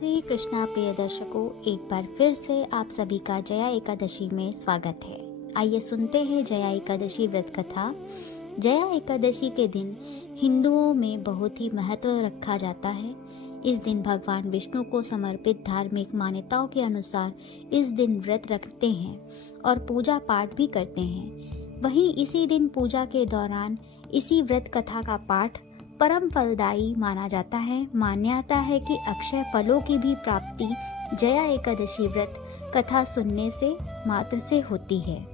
हरे कृष्णा प्रिय दर्शकों, एक बार फिर से आप सभी का जया एकादशी में स्वागत है। आइए सुनते हैं जया एकादशी व्रत कथा। जया एकादशी के दिन हिंदुओं में बहुत ही महत्व रखा जाता है। इस दिन भगवान विष्णु को समर्पित धार्मिक मान्यताओं के अनुसार इस दिन व्रत रखते हैं और पूजा पाठ भी करते हैं। वहीं इसी दिन पूजा के दौरान इसी व्रत कथा का पाठ परम फलदायी माना जाता है। मान्यता है कि अक्षय फलों की भी प्राप्ति जया एकादशी व्रत कथा सुनने से मात्र से होती है।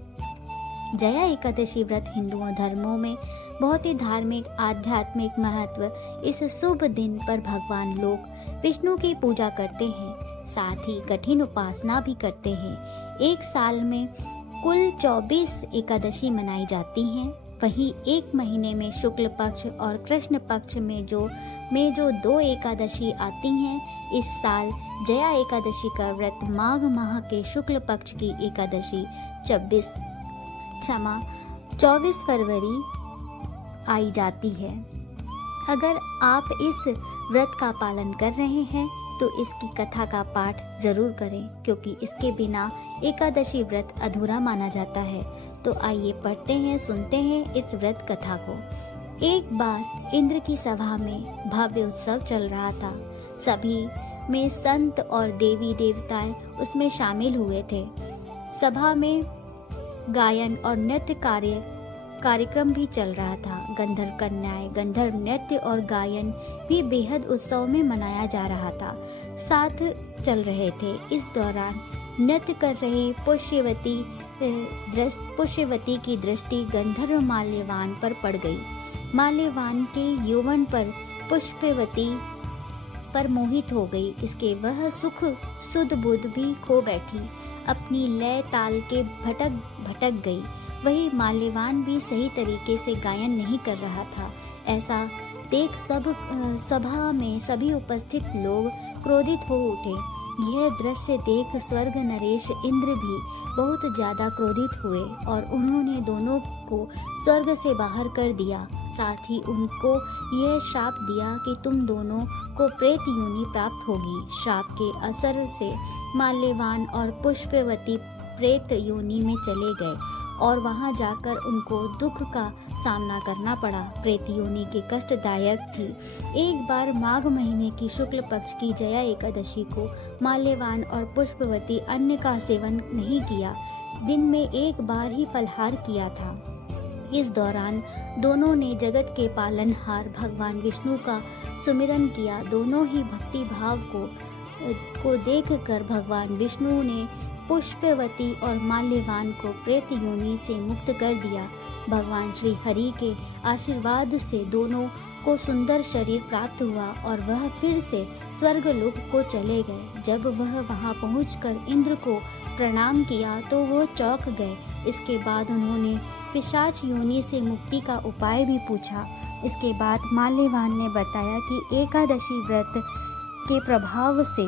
जया एकादशी व्रत हिंदुओं धर्मों में बहुत ही धार्मिक आध्यात्मिक महत्व। इस शुभ दिन पर भगवान लोग विष्णु की पूजा करते हैं, साथ ही कठिन उपासना भी करते हैं। एक साल में कुल 24 एकादशी मनाई जाती हैं। वहीं एक महीने में शुक्ल पक्ष और कृष्ण पक्ष में जो 2 एकादशी आती हैं। इस साल जया एकादशी का व्रत माघ माह के शुक्ल पक्ष की एकादशी 24 फरवरी आई जाती है। अगर आप इस व्रत का पालन कर रहे हैं तो इसकी कथा का पाठ जरूर करें, क्योंकि इसके बिना एकादशी व्रत अधूरा माना जाता है। तो आइए पढ़ते हैं, सुनते हैं इस व्रत कथा को। एक बार इंद्र की सभा में भव्य उत्सव चल रहा था। सभी में संत और देवी देवताएं उसमें शामिल हुए थे। सभा में गायन और नृत्य कार्यक्रम भी चल रहा था। गंधर्व कन्याएं गंधर्व नृत्य और गायन भी बेहद उत्सव में मनाया जा रहा था, साथ चल रहे थे। इस दौरान नृत्य कर रही पुष्यवती की दृष्टि गंधर्व माल्यवान पर पड़ गई। माल्यवान के यौवन पर पुष्पवती पर मोहित हो गई। इसके वह सुख सुध बुध भी खो बैठी, अपनी लय ताल के भटक गई। वही माल्यवान भी सही तरीके से गायन नहीं कर रहा था। ऐसा देख सभा में सभी उपस्थित लोग क्रोधित हो उठे। यह दृश्य देख स्वर्ग नरेश इंद्र भी बहुत ज्यादा क्रोधित हुए और उन्होंने दोनों को स्वर्ग से बाहर कर दिया। साथ ही उनको यह श्राप दिया कि तुम दोनों को प्रेत योनि प्राप्त होगी। श्राप के असर से माल्यवान और पुष्पवती प्रेत योनि में चले गए और वहां जाकर उनको दुख का सामना करना पड़ा। प्रेत योनि के कष्टदायक थी। एक बार माघ महीने की शुक्ल पक्ष की जया एकादशी को माल्यवान और पुष्पवती अन्न का सेवन नहीं किया। दिन में एक बार ही फलहार किया था। इस दौरान दोनों ने जगत के पालनहार भगवान विष्णु का सुमिरन किया। दोनों ही भक्ति भाव को देखकर भगवान विष्णु ने पुष्पवती और माल्यवान को प्रेत योनि से मुक्त कर दिया। भगवान श्री हरि के आशीर्वाद से दोनों को सुंदर शरीर प्राप्त हुआ और वह फिर से स्वर्गलोक को चले गए। जब वह वहां पहुंचकर इंद्र को प्रणाम किया तो वो चौंक गए। इसके बाद उन्होंने पिशाच योनि से मुक्ति का उपाय भी पूछा। इसके बाद माल्यवान ने बताया कि एकादशी व्रत के प्रभाव से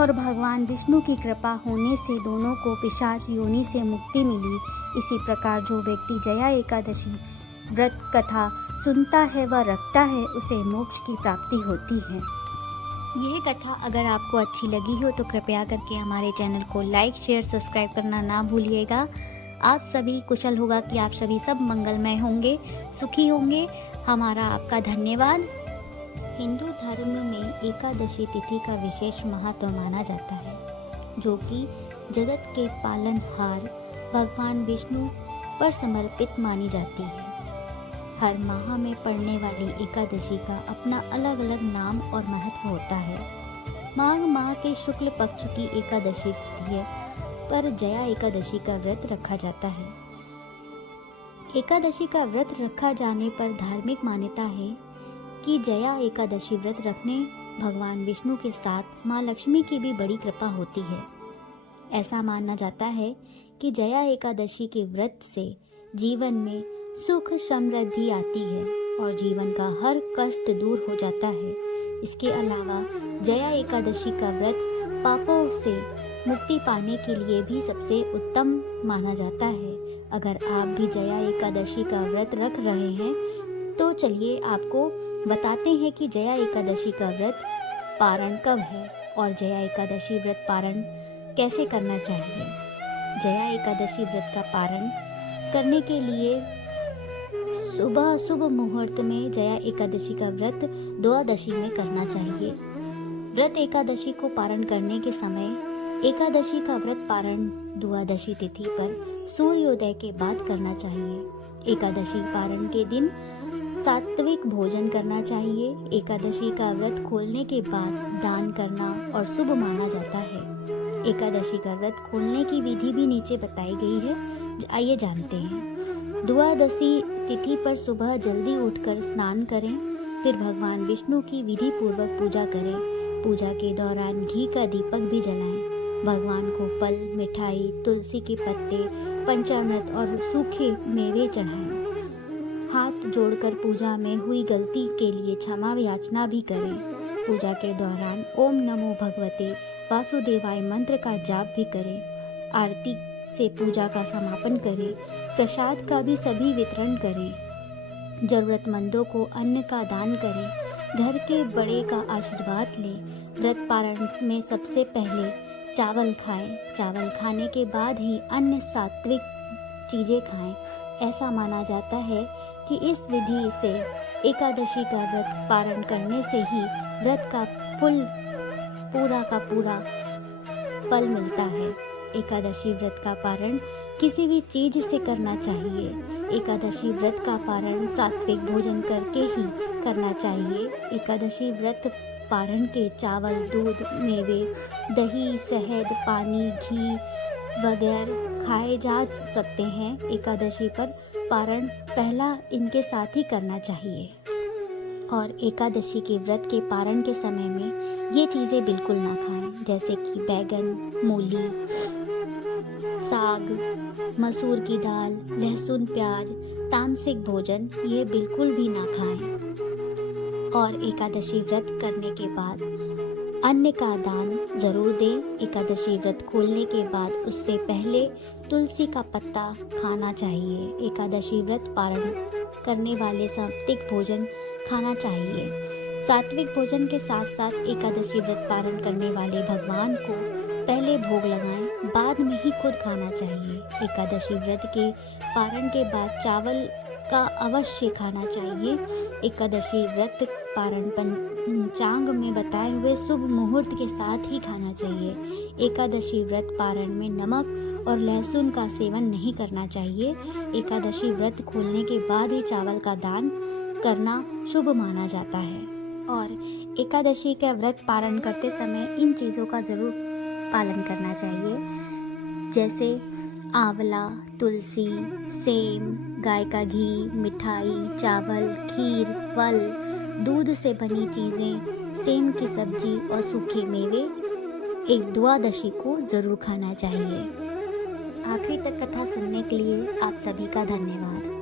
और भगवान विष्णु की कृपा होने से दोनों को पिशाच योनि से मुक्ति मिली। इसी प्रकार जो व्यक्ति जया एकादशी व्रत कथा सुनता है व रखता है, उसे मोक्ष की प्राप्ति होती है। यह कथा अगर आपको अच्छी लगी हो तो कृपया करके हमारे चैनल को लाइक शेयर सब्सक्राइब करना ना भूलिएगा। आप सभी कुशल होगा कि आप सभी सब मंगलमय होंगे, सुखी होंगे। हमारा आपका धन्यवाद। हिंदू धर्म में एकादशी तिथि का विशेष महत्व माना जाता है, जो कि जगत के पालनहार भगवान विष्णु पर समर्पित मानी जाती है। हर माह में पड़ने वाली एकादशी का अपना अलग अलग नाम और महत्व होता है। माघ माह के शुक्ल पक्ष की एकादशी तिथि पर जया एकादशी का व्रत रखा जाता है। एकादशी का व्रत रखा जाने पर धार्मिक मान्यता है कि जया एकादशी व्रत रखने भगवान विष्णु के साथ माँ लक्ष्मी की भी बड़ी कृपा होती है। ऐसा माना जाता है कि जया एकादशी के व्रत से जीवन में सुख समृद्धि आती है और जीवन का हर कष्ट दूर हो जाता है। इसके अलावा जया एकादशी का व्रत पापों से मुक्ति पाने के लिए भी सबसे उत्तम माना जाता है। अगर आप भी जया एकादशी का व्रत रख रहे हैं तो चलिए आपको बताते हैं कि जया एकादशी का व्रत पारण कब है और जया एकादशी व्रत पारण कैसे करना चाहिए। जया एकादशी व्रत का पारण करने के लिए सुबह शुभ मुहूर्त में जया एकादशी का व्रत द्वादशी में करना चाहिए। व्रत एकादशी को पारण करने के समय एकादशी का व्रत पारण द्वादशी तिथि पर सूर्योदय के बाद करना चाहिए। एकादशी पारण के दिन सात्विक भोजन करना चाहिए। एकादशी का व्रत खोलने के बाद दान करना और शुभ माना जाता है। एकादशी का व्रत खोलने की विधि भी नीचे बताई गई है, आइए जानते हैं। द्वादशी तिथि पर सुबह जल्दी उठकर स्नान करें, फिर भगवान विष्णु की विधि पूर्वक पूजा करें। पूजा के दौरान घी का दीपक भी जलाएं। भगवान को फल, मिठाई, तुलसी के पत्ते, पंचामृत और सूखे मेवे चढ़ाएं। हाथ जोड़कर पूजा में हुई गलती के लिए क्षमा याचना भी करें। पूजा के दौरान ओम नमो भगवते वासुदेवाय मंत्र का जाप भी करें। आरती से पूजा का समापन करें। प्रसाद का भी सभी वितरण करें। जरूरतमंदों को अन्न का दान करें। घर के बड़े का आशीर्वाद लें। व्रत पारण में सबसे पहले चावल खाएं। चावल खाने के बाद ही अन्य सात्विक चीज़ें खाएं। ऐसा माना जाता है कि इस विधि से एकादशी का व्रत पारण करने से ही व्रत का पूरा का पूरा फल मिलता है। एकादशी व्रत का पारण किसी भी चीज से करना चाहिए। एकादशी व्रत का पारण सात्विक भोजन करके ही करना चाहिए। एकादशी व्रत पारण के चावल, दूध, मेवे, दही, शहद, पानी, घी वगैरह खाए जा सकते हैं। एकादशी पर पारण पहला इनके साथ ही करना चाहिए। और एकादशी के व्रत के पारण के समय में ये चीज़ें बिल्कुल ना खाएं, जैसे कि बैगन, मूली, साग, मसूर की दाल, लहसुन, प्याज, तामसिक भोजन ये बिल्कुल भी ना खाएं। और एकादशी व्रत करने के बाद अन्न का दान जरूर दें। एकादशी व्रत खोलने के बाद उससे पहले तुलसी का पत्ता खाना चाहिए। एकादशी व्रत पारण करने वाले सात्विक भोजन खाना चाहिए। सात्विक भोजन के साथ साथ एकादशी व्रत पारण करने वाले भगवान को पहले भोग लगाएं, बाद में ही खुद खाना चाहिए। एकादशी व्रत के पारण के बाद चावल का अवश्य खाना चाहिए। एकादशी व्रत पारण पंचांग में बताए हुए शुभ मुहूर्त के साथ ही खाना चाहिए। एकादशी व्रत पारण में नमक और लहसुन का सेवन नहीं करना चाहिए। एकादशी व्रत खोलने के बाद ही चावल का दान करना शुभ माना जाता है। और एकादशी का व्रत पारण करते समय इन चीज़ों का ज़रूर पालन करना चाहिए, जैसे आंवला, तुलसी, सेम, गाय का घी, मिठाई, चावल, खीर, फल, दूध से बनी चीज़ें, सेम की सब्जी और सूखे मेवे एक द्वादशी को ज़रूर खाना चाहिए। आखिरी तक कथा सुनने के लिए आप सभी का धन्यवाद।